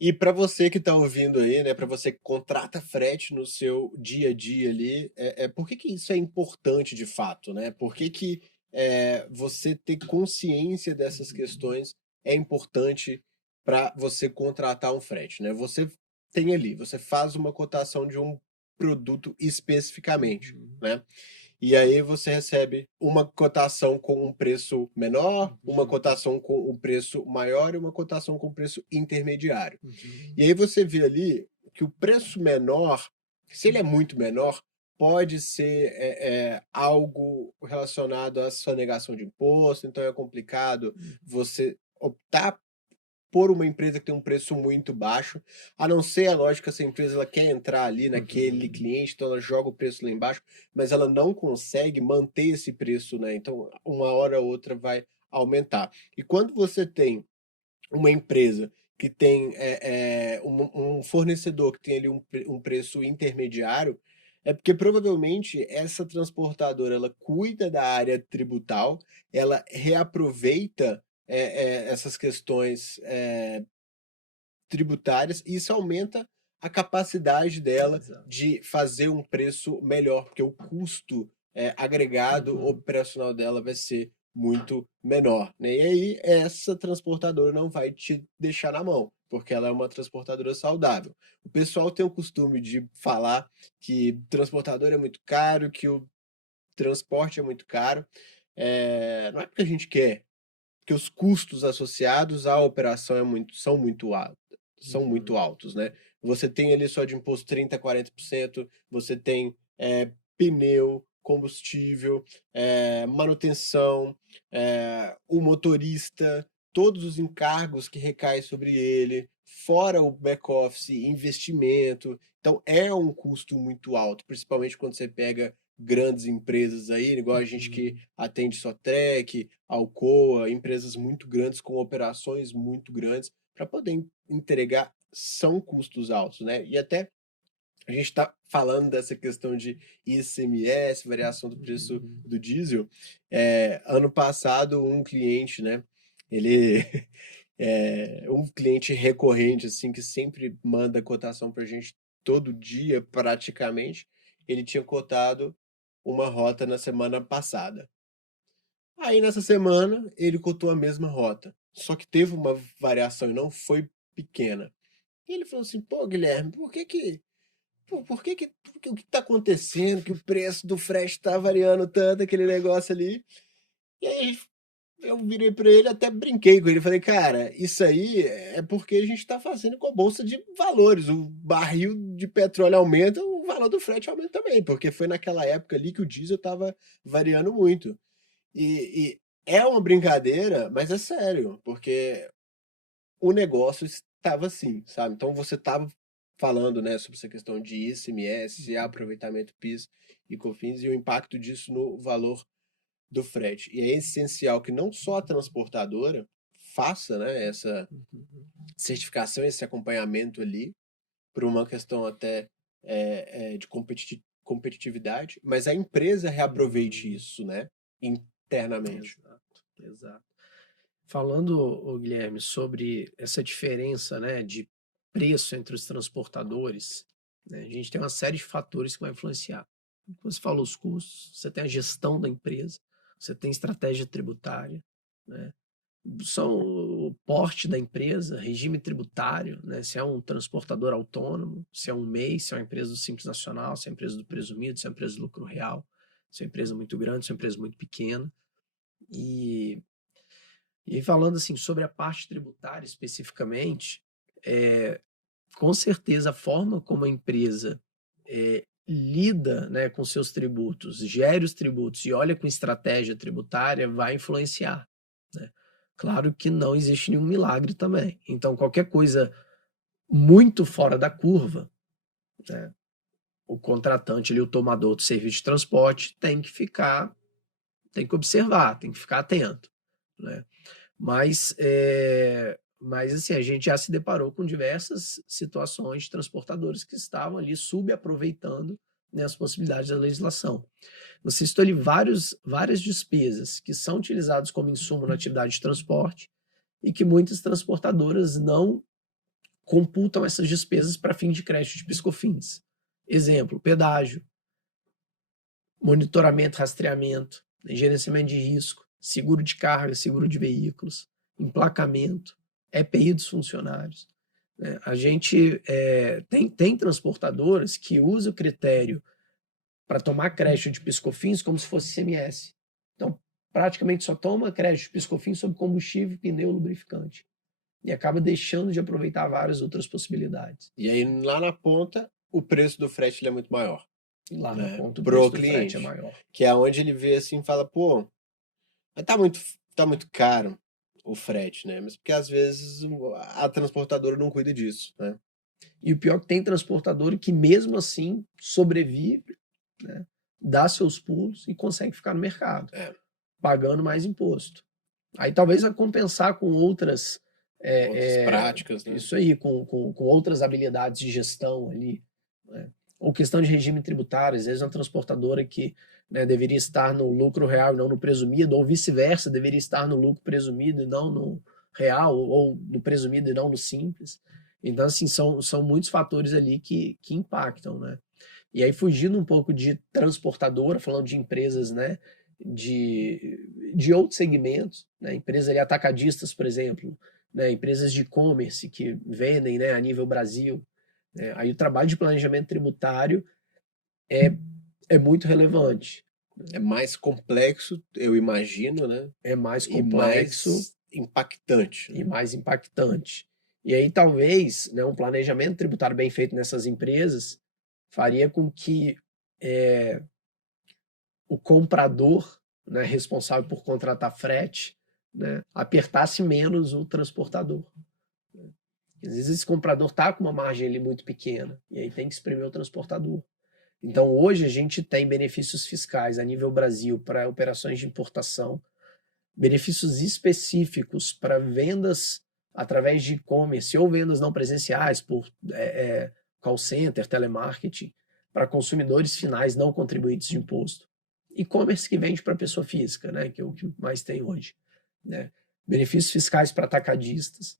E para você que está ouvindo aí, né, para você que contrata frete no seu dia a dia ali, por que que isso é importante de fato, né? Por que que você ter consciência dessas questões é importante para você contratar um frete, né? Você tem ali, você faz uma cotação de um produto especificamente, Uhum, né? E aí você recebe uma cotação com um preço menor, uma uhum, cotação com um preço maior e uma cotação com preço intermediário. uhum, E aí você vê ali que o preço menor, se ele é muito menor, pode ser algo relacionado à sonegação de imposto, então é complicado uhum, você optar por uma empresa que tem um preço muito baixo, a não ser a lógica, essa empresa ela quer entrar ali naquele uhum, cliente, então ela joga o preço lá embaixo, mas ela não consegue manter esse preço, né? Então, uma hora ou outra vai aumentar. E quando você tem uma empresa que tem um fornecedor que tem ali um preço intermediário, é porque provavelmente essa transportadora ela cuida da área tributal, ela reaproveita essas questões tributárias e isso aumenta a capacidade dela exato. de fazer um preço melhor, porque o custo agregado Uhum, operacional dela vai ser muito menor, né? E aí essa transportadora não vai te deixar na mão, porque ela é uma transportadora saudável. O pessoal tem o costume de falar que transportador é muito caro, que o transporte é muito caro. Não é porque a gente quer, que os custos associados à operação são muito uhum, altos, né? Você tem ali só de imposto 30, 40%, você tem pneu, combustível, manutenção, o motorista, todos os encargos que recaem sobre ele, fora o back-office, investimento. Então é um custo muito alto, principalmente quando você pega grandes empresas aí, igual a gente que uhum, atende Sotrec, Alcoa, empresas muito grandes com operações muito grandes, para poder entregar são custos altos, né? E até a gente está falando dessa questão de ICMS, variação do preço uhum, do diesel. Ano passado, um cliente, né? Ele um cliente recorrente, assim, que sempre manda cotação para a gente todo dia, praticamente. Ele tinha cotado uma rota na semana passada. Aí nessa semana ele cotou a mesma rota, só que teve uma variação e não foi pequena. E ele falou assim: "Pô, Guilherme, o que está acontecendo que o preço do frete está variando tanto, aquele negócio ali?" E aí eu virei para ele, até brinquei com ele, falei: "Cara, isso aí é porque a gente está fazendo com a bolsa de valores, o barril de petróleo aumenta, o valor do frete aumenta também, porque foi naquela época ali que o diesel estava variando muito." E é uma brincadeira, mas é sério, porque o negócio estava assim, sabe. Então você estava falando, né, sobre essa questão de ICMS, uhum, aproveitamento PIS e COFINS e o impacto disso no valor do frete. E é essencial que não só a transportadora faça, né, essa uhum. certificação, esse acompanhamento ali, por uma questão até, de competitividade, mas a empresa reaproveite Uhum, isso, né, internamente. exato, exato. Falando, ô Guilherme, sobre essa diferença, né, de preço entre os transportadores, né, a gente tem uma série de fatores que vai influenciar. Você falou os custos, você tem a gestão da empresa, você tem estratégia tributária, né, são o porte da empresa, regime tributário, né, se é um transportador autônomo, se é um MEI, se é uma empresa do Simples Nacional, se é uma empresa do presumido, se é uma empresa do lucro real, se é uma empresa muito grande, se é uma empresa muito pequena. E e falando assim sobre a parte tributária especificamente, com certeza a forma como a empresa lida, né, com seus tributos, gere os tributos e olha com estratégia tributária vai influenciar, né? Claro que não existe nenhum milagre também. Então qualquer coisa muito fora da curva, né, o contratante ali, o tomador do serviço de transporte tem que observar, tem que ficar atento, né? Mas assim, a gente já se deparou com diversas situações de transportadores que estavam ali subaproveitando, né, as possibilidades da legislação. Você citou ali várias despesas que são utilizadas como insumo na atividade de transporte e que muitas transportadoras não computam essas despesas para fim de crédito de PiscoFins. Exemplo, pedágio, monitoramento, rastreamento, gerenciamento de risco, seguro de carga, seguro de veículos, emplacamento, EPI dos funcionários. A gente tem transportadoras que usam o critério para tomar crédito de PiscoFins como se fosse ICMS. Então, praticamente só toma crédito de PiscoFins sobre combustível, pneu, lubrificante. E acaba deixando de aproveitar várias outras possibilidades. E aí, lá na ponta, o preço do frete ele é muito maior. E lá na ponta, o Pro preço do cliente, frete é maior. que é onde ele vê assim e fala, pô, mas tá muito caro o frete, né? Mas porque às vezes a transportadora não cuida disso, né? E o pior é que tem transportador que mesmo assim sobrevive, né? Dá seus pulos e consegue ficar no mercado, pagando mais imposto. Aí talvez vai compensar com outras práticas, né? Isso aí, com outras habilidades de gestão ali, né? Ou questão de regime tributário, às vezes uma transportadora que, né, deveria estar no lucro real e não no presumido, ou vice-versa, deveria estar no lucro presumido e não no real, ou no presumido e não no simples. Então, assim, são muitos fatores ali que impactam, né? E aí, fugindo um pouco de transportadora, falando de empresas, né, de outros segmentos, né, empresas ali atacadistas, por exemplo, né, empresas de e-commerce que vendem, né, a nível Brasil. Né, aí o trabalho de planejamento tributário é muito relevante. É mais complexo, eu imagino, né? É mais E complexo. mais impactante. E mais impactante. E aí talvez, né, um planejamento tributário bem feito nessas empresas faria com que o comprador, né, responsável por contratar frete, né, apertasse menos o transportador. Às vezes esse comprador está com uma margem ali muito pequena e aí tem que espremer o transportador. Então hoje a gente tem benefícios fiscais a nível Brasil para operações de importação, benefícios específicos para vendas através de e-commerce ou vendas não presenciais por call center, telemarketing, para consumidores finais não contribuintes de imposto. E-commerce que vende para pessoa física, né, que é o que mais tem hoje. Né? Benefícios fiscais para atacadistas.